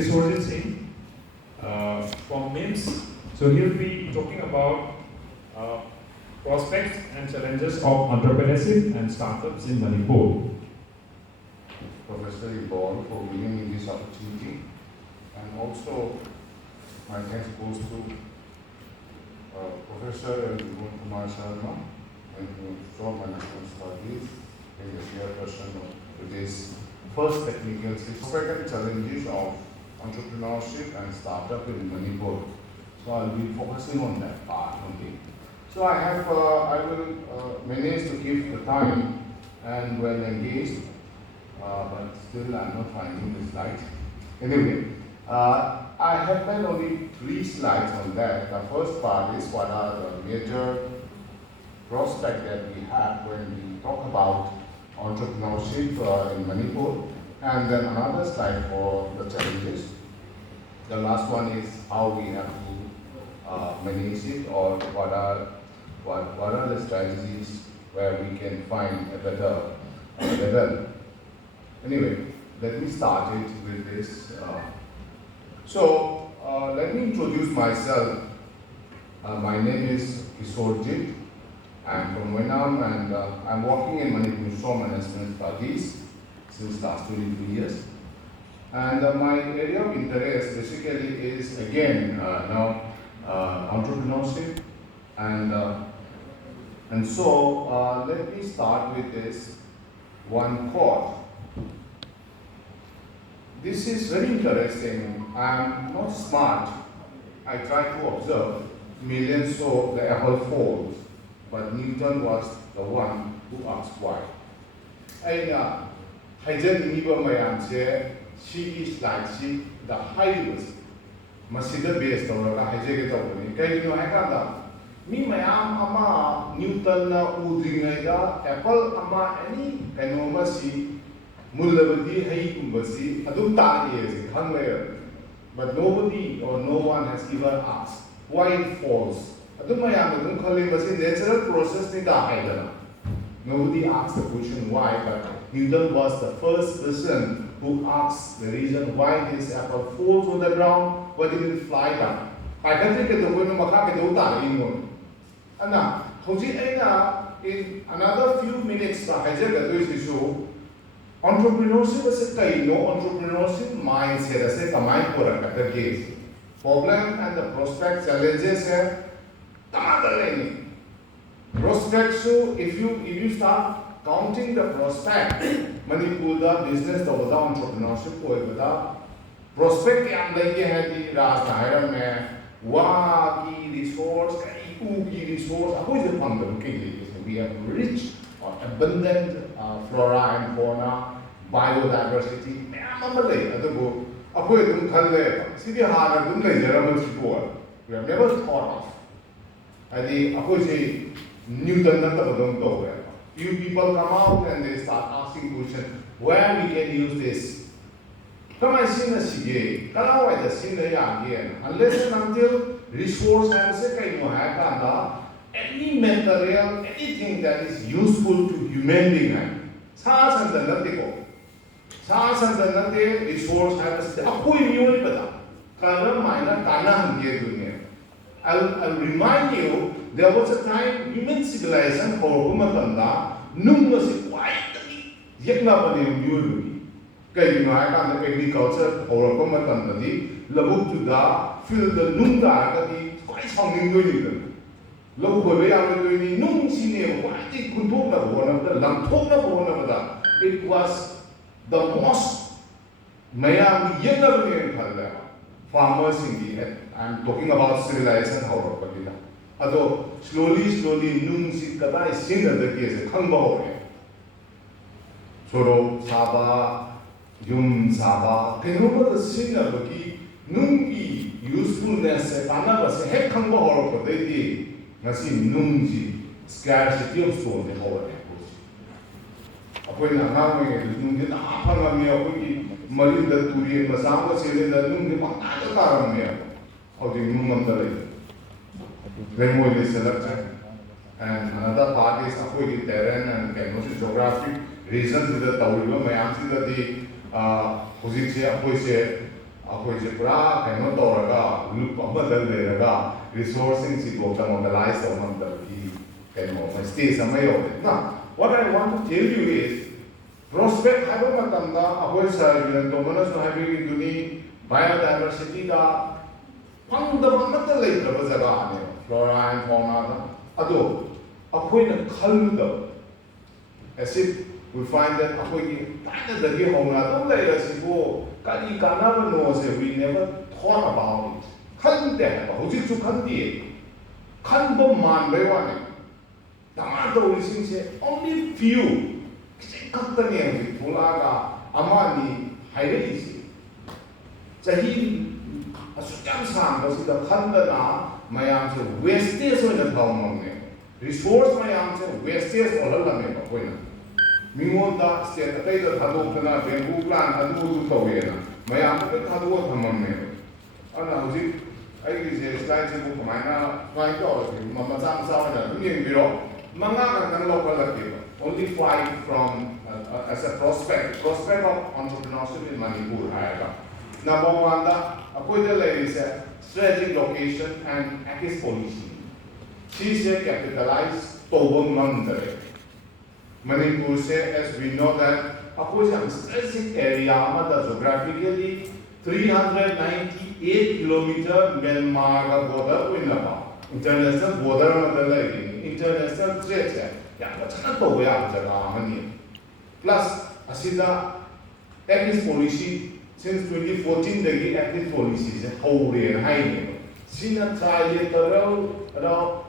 Keshorjit from MIMS. So he'll be talking about prospects and challenges of entrepreneurship and startups in Manipur. Professor Ibol for giving me this opportunity, and also my thanks goes to Professor Kumar Sharma from Management Studies, being the chairperson of today's first technical session, challenges of entrepreneurship and startup in Manipur. So I'll be focusing on that part only. So I will manage to keep the time and well engaged, but still I'm not finding the slides. Anyway, I have done only 3 slides on that. The first part is what are the major prospects that we have when we talk about entrepreneurship in Manipur, and then another slide for the challenges. The last one is how we have to manage it, or what are the strategies where we can find a better level. Anyway, let me start it with this. Let me introduce myself. My name is Keshorjit. I'm from Vietnam, and I'm working in Manipur Management Studies since last 22 years. And my area of interest basically is again entrepreneurship, and so let me start with this one quote. This is very interesting. I'm not smart. I try to observe millions of the apple falls, but Newton was the one who asked why. Aina haijan niba mayam che she is like she the highest masida based tawraga haijege tawbani kaino haikanda mi mayam ama Newton na Ougri da apple ama any kaino masi mullabadi hai kumbasi adum ta ye khangle, but nobody or no one has ever asked why it falls. Adum mayam adum khale masi natural process ni da haidana. Nobody asked the question why, but Newton was the first person who asked the reason why this apple falls on the ground, but it didn't fly down. I can't think of the way to in another few minutes, entrepreneurship is a entrepreneurship mindset as a command for a case. Problem and the prospect challenges are prospects. So if you start counting the prospect, Manipur business the entrepreneurship ko prospect yang lagi hai di Rajnairam mein wa ki resource ku ki resource apo is the fund we have rich or abundant flora and fauna, biodiversity ma'am malay adu apo dum khalle sidi har dum lai jaramal sipor we have never thought of adi apo se Newton na tabadong to. Few people come out and they start asking questions where we can use this. Come and see the sige. Kalau ada sini again. Unless and until resource has a kind of any material, anything that is useful to human being. Sa and the resource has a koi new pada. Kana minor kana hum ye dunia. I'll remind you. There was a time human civilization for Humatanda, Nung was quite Yaknabani Yuri. Kainaka and agriculture or Humatandi, Labu to da, fill the Nunda, quite something doing them. Lokoya doing Nung Sine, what it could one of the Lantona one of that. It was the most Mayam Yanabani and farmers in the end. I'm talking about civilization, however. Although slowly, Nung Sc Kata is seen as the case, Kangba. Soro, Saba, Yum Saba, can remember the sin of the key, Nungi, usefulness, Kana was a heck Kangba or they did. Nasi Nungi, scarcity of stone, the whole Upon a having a Nungi, Apanamia, Marinda Turi, and Masama said that Nungi, Karamia, of the Numan the lake. And another part is the terrain and geographic reasons with the Tauriba Mayamsi that the position ꯑꯩꯈꯣꯏꯁꯦ ꯄꯨꯔꯥ ꯀꯩꯅꯣ ꯇꯧꯔꯒ ꯂꯨꯞ ꯑꯃꯗ ꯂꯩꯔꯒ ꯔꯤꯁꯣꯔꯁꯁꯤꯡꯁꯤꯕꯨ mobilise ꯇꯧꯕ ꯉꯝꯗꯕꯒꯤ ꯀꯩꯅꯣ stage ꯑꯃ ꯌꯧꯔꯦ ꯅ what I want to tell you is prospect ꯍꯥꯏꯕ ꯃꯇꯝꯗ ꯑꯩꯈꯣꯏ ꯁꯔ ꯕꯤꯔꯦꯟꯇꯣꯃꯅꯁꯨ ꯍꯥꯏꯕꯤꯔꯤꯗꯨꯅꯤ ꯕꯥꯏꯑꯣꯗꯥꯏꯕꯔꯁꯤꯇꯤꯗ ꯐꯪꯗꯕ ꯑꯃꯠꯇ ꯂꯩꯇ꯭ꯔꯕ ꯖꯒꯥꯅꯦꯕ ꯐ꯭ꯂꯣꯔꯥ ꯑꯦꯟ ꯐꯥꯎꯅꯥꯗ ꯑꯗꯣ ꯑꯩꯈꯣꯏꯅ ꯈꯜꯂꯨꯗꯕ as if we find that ꯑꯩꯈꯣꯏꯒꯤ ꯊꯥꯏꯅꯗꯒꯤ ꯍꯧꯅ ꯑꯗꯨꯝ ꯂꯩꯔꯁꯤꯕꯨ ꯀꯔꯤ ꯀꯥꯟꯅꯕꯅꯣꯁꯦ we never thought about it ꯈꯟꯗꯦ ꯍꯥꯏꯕ ꯍꯧꯖꯤꯛꯁꯨ ꯈꯟꯗꯦ ꯈꯟꯕ ꯃꯥꯟꯕꯩ ꯋꯥꯅꯤ ꯇꯉꯥꯟ ꯇꯧꯔꯤꯁꯤꯡꯁꯦ only few ꯈꯤꯇꯪ ꯈꯛꯇꯅꯦ ꯍꯧꯖꯤꯛ ꯊꯣꯛꯂꯛꯑꯒ ꯑꯃ ꯑꯅꯤ ꯍꯥꯏꯔꯛꯏꯁꯦ ꯆꯍꯤ ꯑꯁꯨꯛ ꯌꯥꯝ ꯁꯥꯡꯕꯁꯤꯗ ꯈꯟꯗꯅ ꯃꯌꯥꯝꯁꯦ ꯋꯦꯁꯇꯦꯖ ꯑꯣꯏꯅ ꯊꯝꯃꯝꯃꯦ ꯔꯤꯁꯣꯔꯁ ꯃꯌꯥꯝꯁꯦ ꯋꯦꯁꯇꯦꯖ ꯑꯣꯜꯍꯜꯂꯝꯃꯦꯕ ꯑꯩꯈꯣꯏꯅ ꯃꯤꯉꯣꯟꯗ ꯁ꯭ꯇꯦꯠ ꯑꯇꯩꯗ ꯊꯥꯗꯣꯛꯇꯅ ꯕꯦꯝꯕꯨ ꯄ꯭ꯂꯥꯟ ꯑꯗꯨ ꯇꯧꯋꯦꯅ ꯃꯌꯥꯝꯗ ꯂꯣꯏ ꯊꯥꯗꯣꯛꯑ ꯊꯝꯃꯝꯃꯦꯕ ꯑꯗꯨꯅ ꯍꯧꯖꯤꯛ ꯑꯩꯒꯤꯁꯦ ꯁ꯭ꯂꯥꯏꯗꯁꯤꯕꯨ ꯁꯨꯃꯥꯏꯅ ꯇꯧꯔꯁꯤ ꯃꯆꯥ ꯃꯆꯥ ꯑꯣꯏꯅ ꯑꯗꯨꯝ ꯌꯦꯡꯕꯤꯔꯣ ꯃꯉꯥ ꯈꯛꯇꯪ ꯂꯧꯈꯠꯂꯛꯀꯦꯕ only 5 from as a prospect of entrepreneurship in Manipur ꯍꯥꯏꯔꯒ number 1ꯗ ꯑꯩꯈꯣꯏꯗ ꯂꯩꯔꯤꯁꯦ strategic location and access policy ꯁꯤꯁꯦ capitalize ꯇꯧꯕ ꯉꯝꯗ꯭ꯔꯦ ꯃꯅꯤꯄꯨꯔꯁꯦ as we know that ꯑꯩꯈꯣꯏꯁꯦ ꯌꯥꯝ strategic area ꯑꯃꯗ geographically 398 kilometer ꯃ꯭ꯌꯥꯟꯃꯥꯔꯒ border ꯑꯣꯏꯅꯕ international border ꯑꯃꯗ ꯂꯩꯔꯤꯅꯤ international trade ꯌꯥꯝ ꯐꯖꯅ ꯇꯧꯕ ꯌꯥꯕ ꯖꯒꯥ ꯑꯃꯅꯤ plus ꯑꯁꯤꯗ access policy since 2014 access policy se hore haine sina trilateral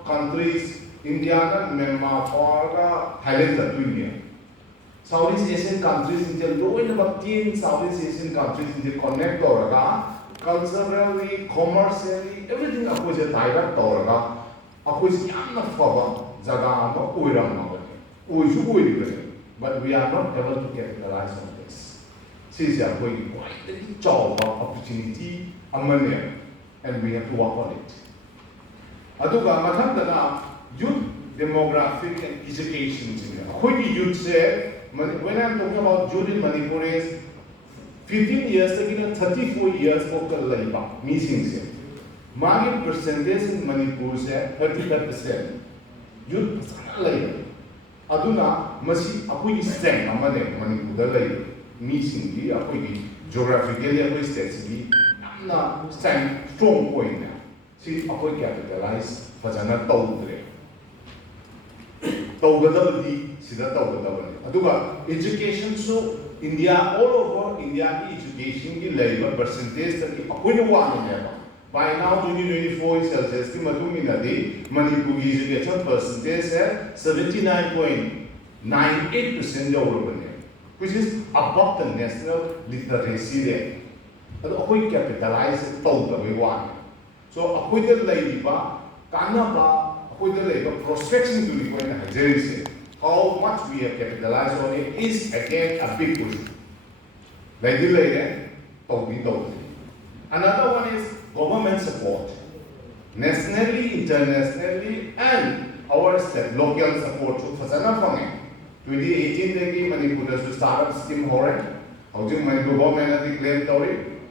countries India na Myanmar or Thailand ta dunia Southeast Asian countries in the loin about 10 Southeast Asian countries in the connect oraga culturally commercially everything approach direct oraga approach yamna faba jaga ma oiram ma oisu oiribane but we are not able to capitalize on this This is a quite job opportunity amane and we have to work on it. Aduga mathandana youth demographic and education. Youth say when I'm talking about youth in Manipur is 15 years to 34 years of the labor missing. Market percentage in Manipur is 35%. Youth labor. Aduna masi akui strength amane Manipur the labor. Meeting geographically states strong point now. See, we capitalize fazana tawdre. Tawgadabadi sida tawgadabani. Aduga education so India all over India ki education ki labor percentage taki apuni one neba. By now 2024 census ki madumina di Manipur education percentage hai 79.98% jawrabani. Which is above the national literacy rate. But we capitalize totally one. So we the labor, kanaba, we the labor prospection to the point how much we have capitalized on it is again a big question. Like the later, totally. Another one is government support. Nationally, internationally, and our state local support to Fasana Fanging. 2018 degi Manipur has startup scheme hore. Housing Manipur government has declared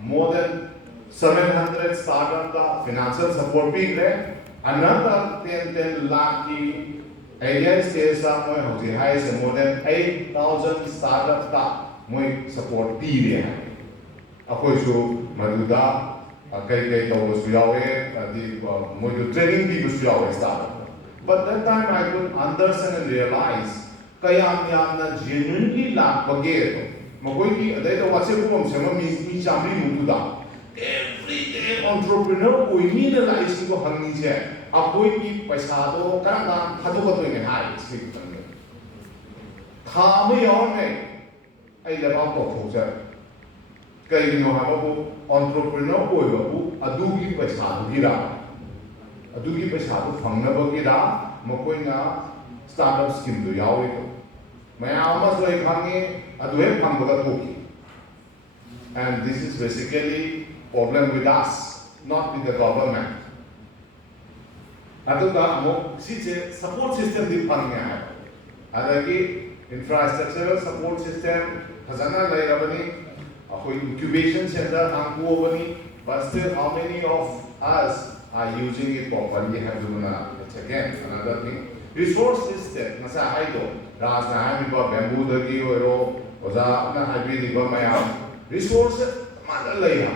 more than 700 startup the financial support being there. Another 10 lakh ki area states are housing highest more than 8,000 startup the moi support be there. Akoi so maduda kai to was yawe the moi training people yawe startup. But that time I could understand and realize kayam yamna genuinely lakpage makoiki adaita WhatsApp ko sama mi chamri mutuda every day entrepreneur oini na license ko hangni che apoi ki paisa do karanga thadu ko toine hai sik tang khame yon me ai la ba ko thoja kai no ha ba entrepreneur ko ba bu adugi paisa gira adugi paisa do phangna ba gira makoina startup scheme do yawe ko mayama so ek hangi adu he phangba toki and this is basically problem with us not with the government aduga mo sije support system di phangya hai adagi infrastructural support system khazana lai rabani incubation center but still how many of us are using it properly have to it's again another thing. Resources that Nasa Haido, Rasna Hamiba, Bamboo the Giro, Oza, Nahabi, Mayam, resources, Madalaya.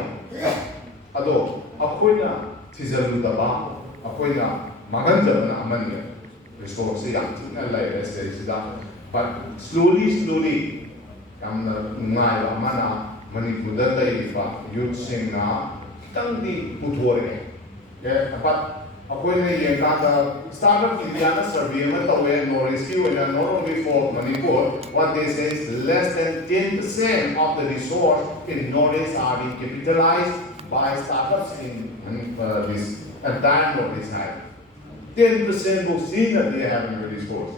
Ado, Apoina, Tizaluda, Apoina, Maganja, Amania, resources, like but slowly, Ngai, Mana, Manipur, youth sing now, Tangi Putore. But according to startup Indiana survey, not only for Manipur, what they say is less than 10% of the resource in Northeast are being capitalized by startups in this entire Northeast side. 10% will see that they have in the resource.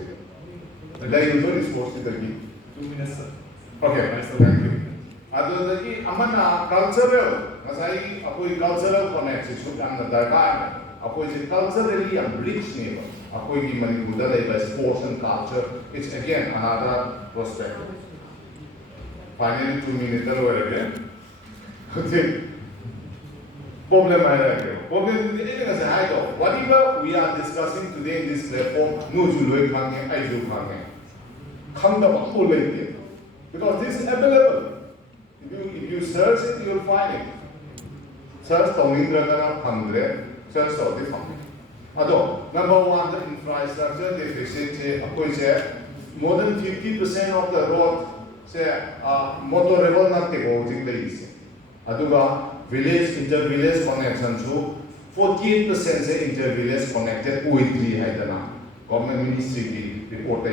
They use the resource to give. 2 minutes. Okay, thank you. Other than Amana cultural, Masai, cultural connection, and the Darga. Culturally and rich neighbor. Manipur sports and culture. It's again another perspective. Finally, 2 minutes again. Problem whatever we are discussing today in this platform, no Juloi Kange, I do Kange. Come the because this is available. If you search it, you'll find it. Search Tomindra Kangre. Number one, the infrastructure deficit. More than 50% of the road motorable not the village inter-village connection to 48% inter-village connected with government ministry report.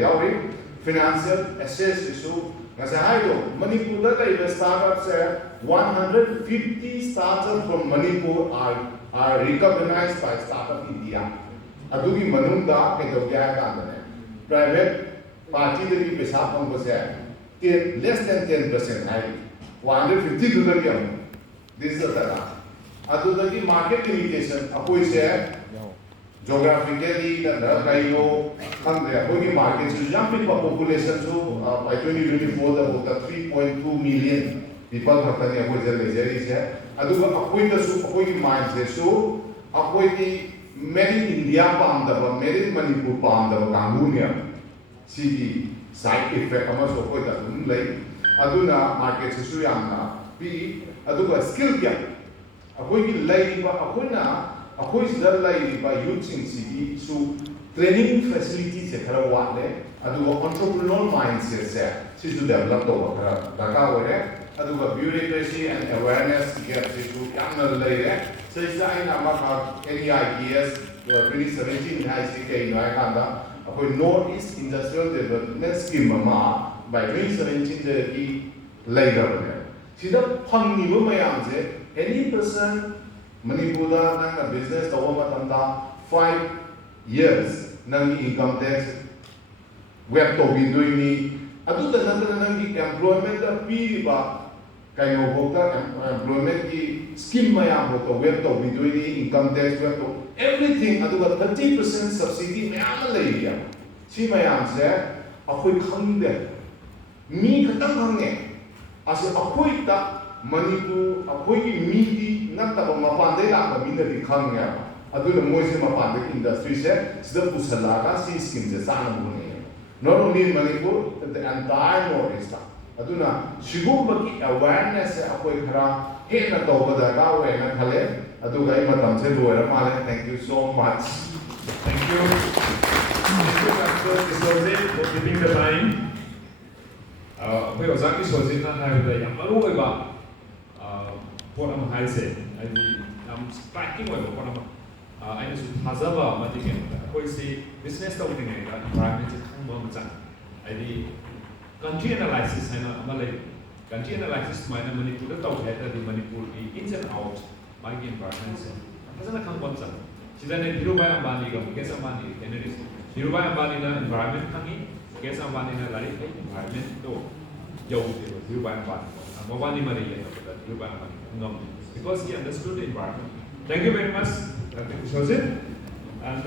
Financial assets issue. Manipur startups 150 startups from Manipur are recognized by Startup India. Adugi Manunda private party the less than 10%. 150 to the young. This is the Adu market limitation. Geographically, the markets to jump in population to by 2024 about 3.2 million people have done mindset so made in India made in Manipur side effect market skill gap youth training facilities entrepreneurial mindset to develop bureaucracy and awareness any ideas 2017 Northeast Industrial Development Scheme by 2017 later. Any person Manipur business 5 years income tax web to be doing me employment employment scheme web to be doing income tax web to everything 30% subsidy see my answer me as a Manipur, not industry not only in Manipur, but the entire Northeast. Awareness thank you so much. Thank you. Thank you, Dr. Keshorjit, for giving the time. We are Dr. Keshorjit have the Yamaru what I'm high say. I'm striking with what I just Hazaba Matigan. I say business environment is country analysis country analysis Manipur the Manipur ins and out my environment. Hasn't come one son. She's an Dhirubai Ambani, get some money, and it is Dhirubai Ambani environment coming, get some money in a life environment. Yo, Dhirubai Ambani. Mawani Maria, Dhirubai Ambani. No, because he understood the environment. Thank you very much, Dr. Keshorjit. And